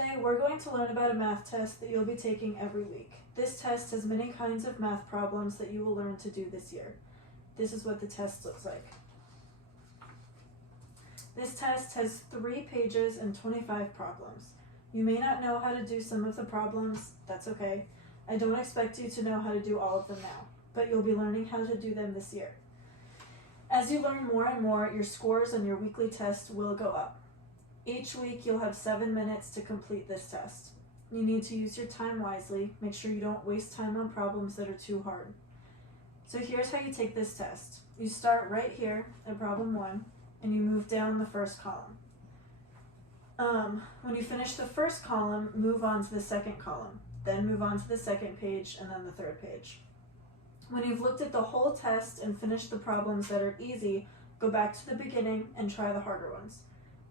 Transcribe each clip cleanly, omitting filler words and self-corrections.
today we're going to learn about a math test that you'll be taking every week. This test has many kinds of math problems that you will learn to do this year. This is what the test looks like. This test has 3 pages and 25 problems. You may not know how to do some of the problems, that's okay. I don't expect you to know how to do all of them now, but you'll be learning how to do them this year. As you learn more and more, your scores on your weekly test will go up. Each week you'll have 7 minutes to complete this test. You need to use your time wisely. Make sure you don't waste time on problems that are too hard. So here's how you take this test. You start right here at problem 1 and you move down the first column. When you finish the first column, move on to the second column. Then move on to the second page and then the third page. When you've looked at the whole test and finished the problems that are easy, go back to the beginning and try the harder ones.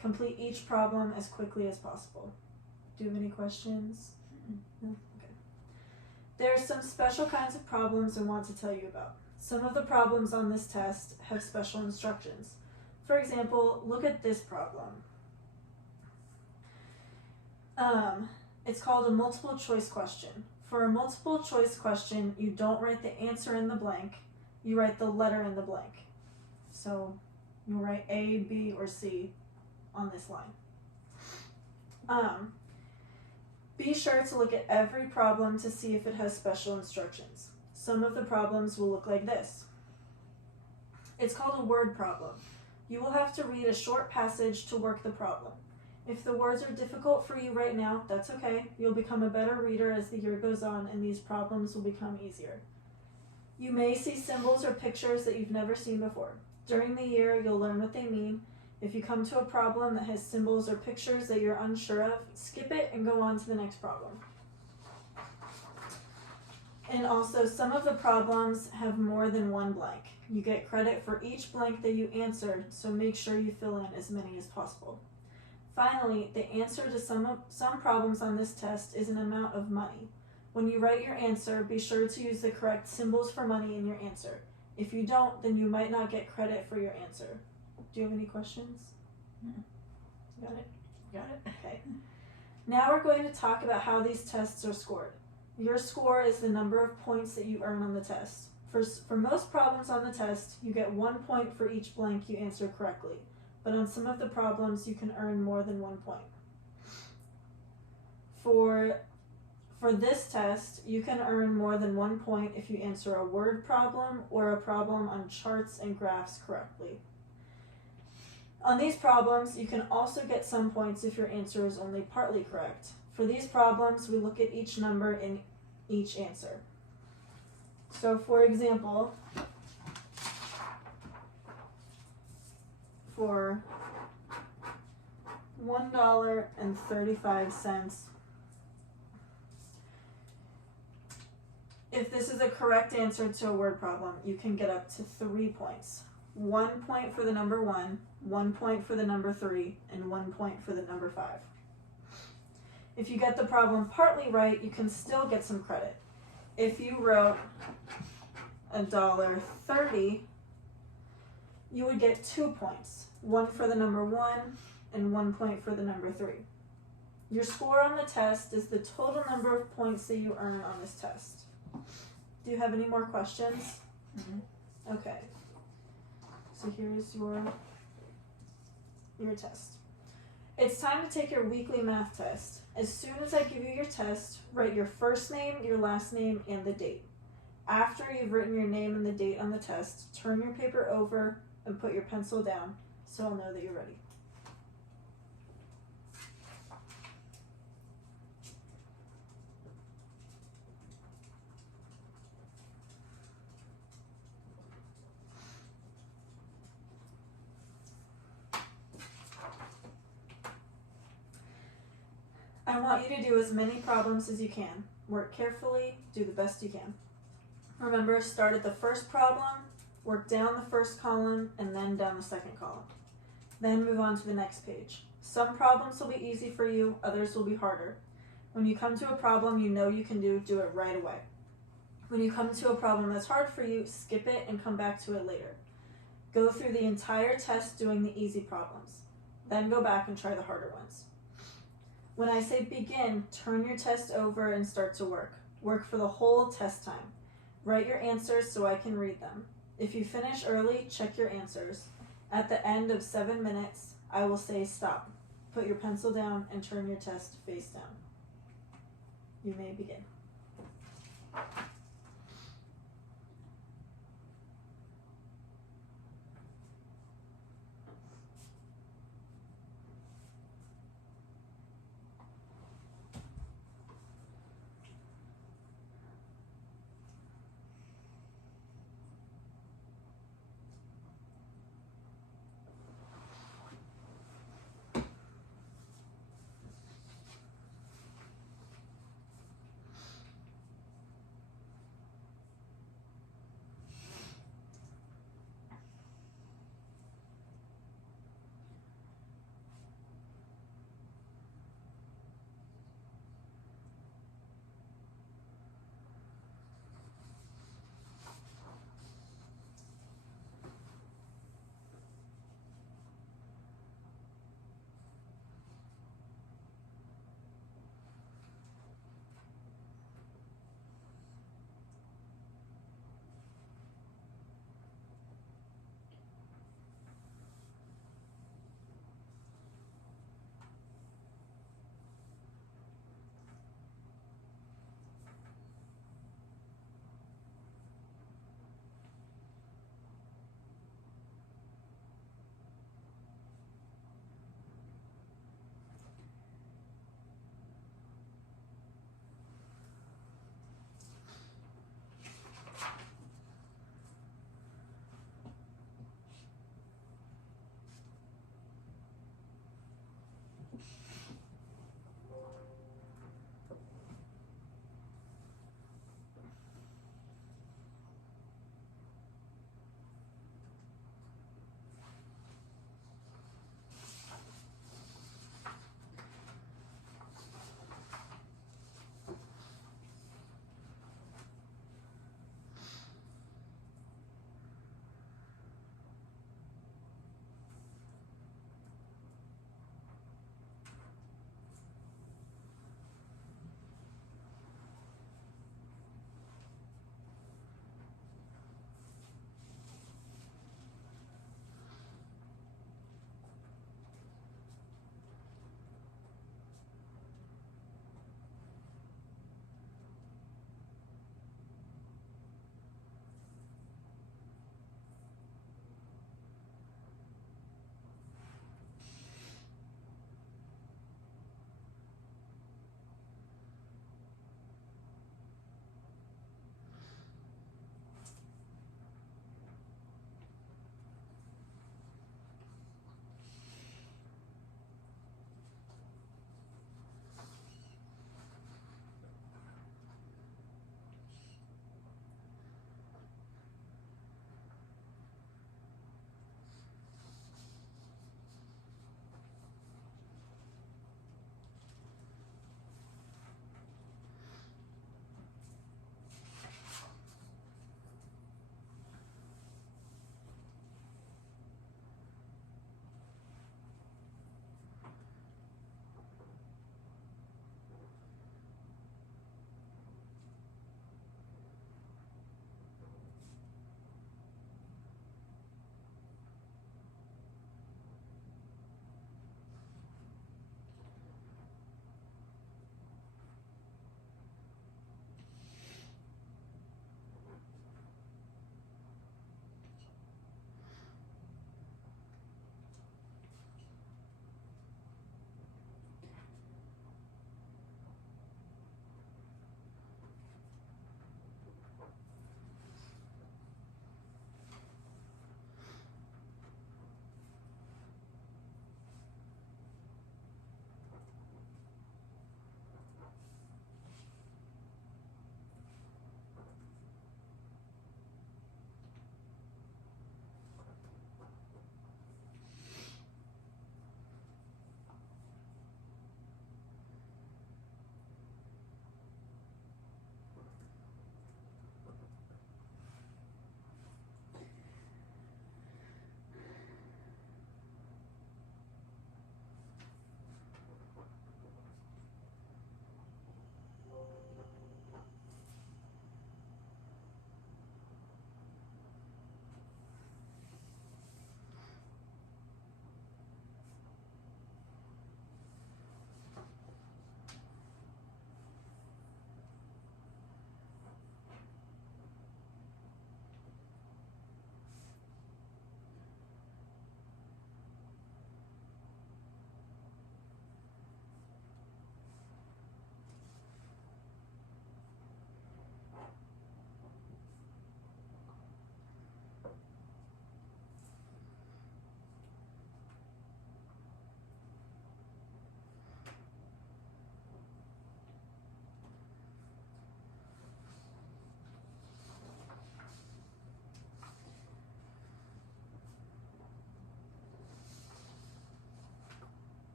Complete each problem as quickly as possible. Do you have any questions? No? Okay. There are some special kinds of problems I want to tell you about. Some of the problems on this test have special instructions. For example, look at this problem. It's called a multiple choice question. For a multiple choice question, you don't write the answer in the blank, you write the letter in the blank. So you'll write A, B, or C on this line. Be sure to look at every problem to see if it has special instructions. Some of the problems will look like this. It's called a word problem. You will have to read a short passage to work the problem. If the words are difficult for you right now, that's okay. You'll become a better reader as the year goes on and these problems will become easier. You may see symbols or pictures that you've never seen before. During the year, you'll learn what they mean. If you come to a problem that has symbols or pictures that you're unsure of, skip it and go on to the next problem. And also, some of the problems have more than one blank. You get credit for each blank that you answered, so make sure you fill in as many as possible. Finally, the answer to some problems on this test is an amount of money. When you write your answer, be sure to use the correct symbols for money in your answer. If you don't, then you might not get credit for your answer. Do you have any questions? Got it? Got it? Okay. Now we're going to talk about how these tests are scored. Your score is the number of points that you earn on the test. For most problems on the test, you get 1 point for each blank you answer correctly. But on some of the problems, you can earn more than 1 point. For this test, you can earn more than 1 point if you answer a word problem or a problem on charts and graphs correctly. On these problems, you can also get some points if your answer is only partly correct. For these problems, we look at each number in each answer. So for example, for $1.35, if this is a correct answer to a word problem, you can get up to 3 points. 1 point for the number 1, 1 point for the number 3, and 1 point for the number 5. If you get the problem partly right, you can still get some credit. If you wrote $1.30, you would get 2 points, 1 for the number 1 and 1 point for the number 3. Your score on the test is the total number of points that you earn on this test. Do you have any more questions? Mm-hmm. Okay. So here's your test. It's time to take your weekly math test. As soon as I give you your test, write your first name, your last name, and the date. After you've written your name and the date on the test, turn your paper over and put your pencil down so I'll know that you're ready. I want you to do as many problems as you can. Work carefully, do the best you can. Remember, start at the first problem, work down the first column, and then down the second column. Then move on to the next page. Some problems will be easy for you, others will be harder. When you come to a problem you know you can do it right away. When you come to a problem that's hard for you, skip it and come back to it later. Go through the entire test doing the easy problems. Then go back and try the harder ones. When I say begin, turn your test over and start to work. Work for the whole test time. Write your answers so I can read them. If you finish early, check your answers. At the end of 7 minutes, I will say stop. Put your pencil down and turn your test face down. You may begin.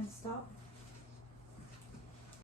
And stop.